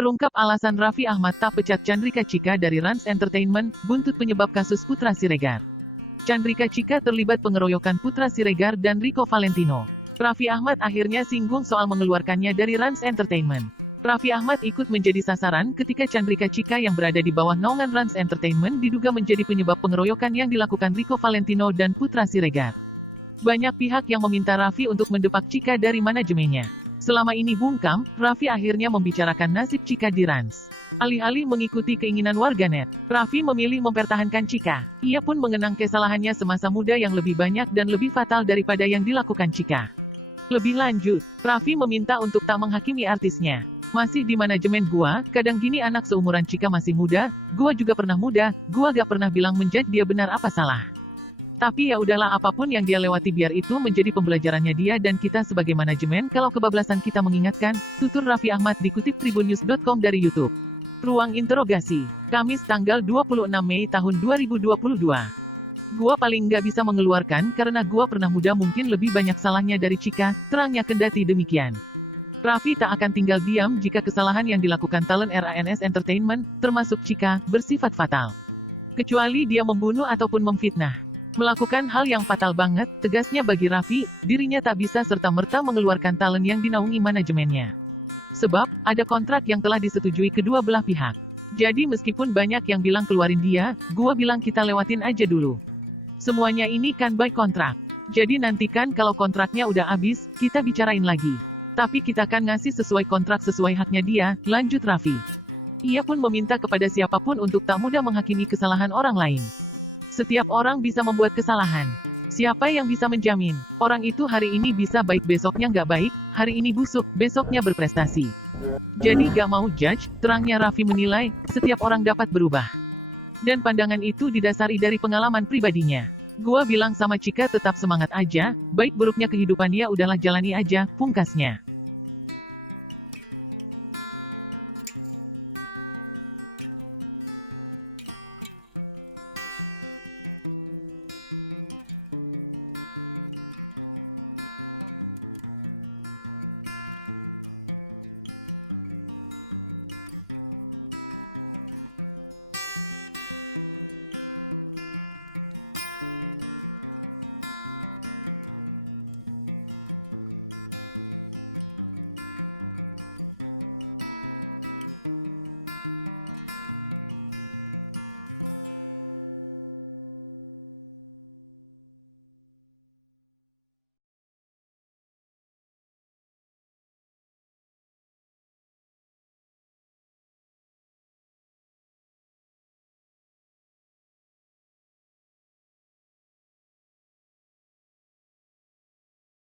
Terungkap alasan Raffi Ahmad tak pecat Chandrika Chika dari Rans Entertainment, buntut penyebab kasus Putra Siregar. Chandrika Chika terlibat pengeroyokan Putra Siregar dan Rico Valentino. Raffi Ahmad akhirnya singgung soal mengeluarkannya dari Rans Entertainment. Raffi Ahmad ikut menjadi sasaran ketika Chandrika Chika yang berada di bawah naungan Rans Entertainment diduga menjadi penyebab pengeroyokan yang dilakukan Rico Valentino dan Putra Siregar. Banyak pihak yang meminta Raffi untuk mendepak Chika dari manajemennya. Selama ini bungkam, Raffi akhirnya membicarakan nasib Chika di Rans. Alih-alih mengikuti keinginan warganet, Raffi memilih mempertahankan Chika. Ia pun mengenang kesalahannya semasa muda yang lebih banyak dan lebih fatal daripada yang dilakukan Chika. Lebih lanjut, Raffi meminta untuk tak menghakimi artisnya. Masih di manajemen gua, kadang gini anak seumuran Chika masih muda, gua juga pernah muda, gua gak pernah bilang menjudge dia benar apa salah. Tapi ya udahlah, apapun yang dia lewati biar itu menjadi pembelajarannya dia dan kita sebagai manajemen kalau kebablasan kita mengingatkan, tutur Raffi Ahmad dikutip tribunnews.com dari YouTube. Ruang interogasi, Kamis tanggal 26 Mei tahun 2022. Gua paling nggak bisa mengeluarkan karena gua pernah muda, mungkin lebih banyak salahnya dari Chika, terangnya kendati demikian. Raffi tak akan tinggal diam jika kesalahan yang dilakukan talent RANS Entertainment, termasuk Chika, bersifat fatal. Kecuali dia membunuh ataupun memfitnah. Melakukan hal yang fatal banget, tegasnya bagi Raffi, dirinya tak bisa serta-merta mengeluarkan talent yang dinaungi manajemennya. Sebab, ada kontrak yang telah disetujui kedua belah pihak. Jadi meskipun banyak yang bilang keluarin dia, gua bilang kita lewatin aja dulu. Semuanya ini kan by kontrak. Jadi nantikan kalau kontraknya udah habis, kita bicarain lagi. Tapi kita kan ngasih sesuai kontrak sesuai haknya dia, lanjut Raffi. Ia pun meminta kepada siapapun untuk tak mudah menghakimi kesalahan orang lain. Setiap orang bisa membuat kesalahan. Siapa yang bisa menjamin? Orang itu hari ini bisa baik, besoknya nggak baik, hari ini busuk, besoknya berprestasi. Jadi gak mau judge, terangnya Raffi menilai, setiap orang dapat berubah. Dan pandangan itu didasari dari pengalaman pribadinya. Gua bilang sama Chika tetap semangat aja, baik buruknya kehidupan ya udahlah jalani aja, pungkasnya.